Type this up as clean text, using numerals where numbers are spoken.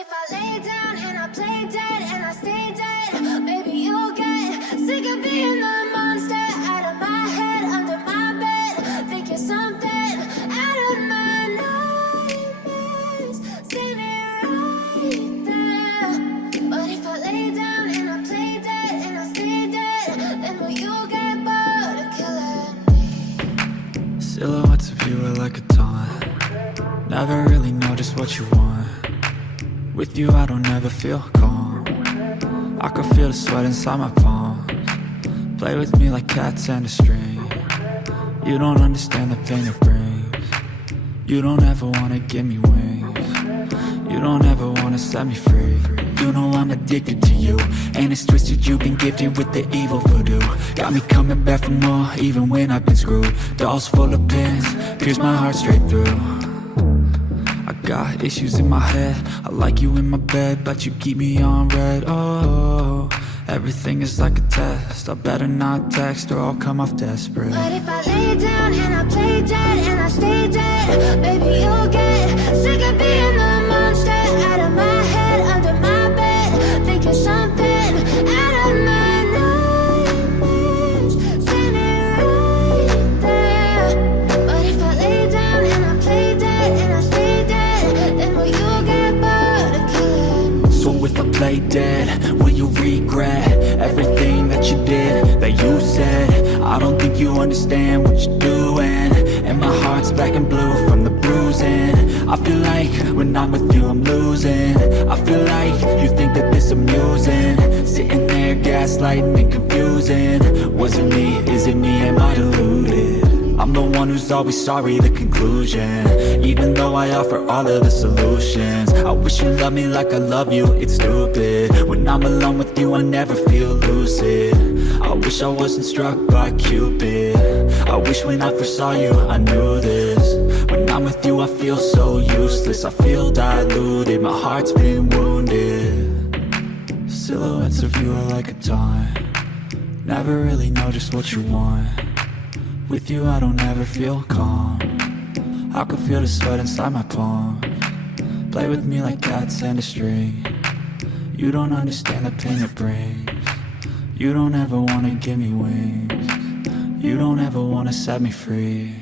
if I lay down and I play dead and I stay dead, maybe you'll get sick of being the monster out of my head, under my bed. Think you're something out of my nightmares, standing right there. But if I lay down and I play dead and I stay dead, then will you get bored of killing me? Silhouettes of you are like a taunt. Never really know just what you want. With you I don't ever feel calm. I can feel the sweat inside my palms. Play with me like cats and a string. You don't understand the pain it brings. You don't ever wanna give me wings. You don't ever wanna set me free. You know I'm addicted to you, and it's twisted, you've been gifted with the evil voodoo. Got me coming back for more, even when I've been screwed. Dolls full of pins, pierce my heart straight through. I got issues in my head, I like you in my bed, but you keep me on red. Oh, everything is like a test, I better not text or I'll come off desperate. But if I lay down and I play dead and I stay dead, baby you'll get sick of being the monster out of my head, under my bed. Think you're something out of my nightmares, standing right there. But if I lay down and I play dead and I stay dead, then will you get bored of killing me? So if I play dead, will you regret everything that you did, that you said? I don't think you understand what you're doing, and my heart's black and blue from the bruising. I feel like when I'm with you I'm losing. I feel like you think that this amusing, sitting there gaslighting and confusing. Was it me? Is it me? Am I deluded? I'm the one who's always sorry, the conclusion. Even though I offer all of the solutions, I wish you loved me like I love you, it's stupid. When I'm alone with you I never feel lucid. I wish I wasn't struck by Cupid. I wish when I first saw you I knew this. When I'm with you I feel so useless, I feel diluted, my heart's been wounded. Silhouettes of you are like a taunt. Never really know just what you want. With you I don't ever feel calm. I can feel the sweat inside my palms. Play with me like cats and a string. You don't understand the pain it brings. You don't ever wanna give me wings. You don't ever wanna set me free.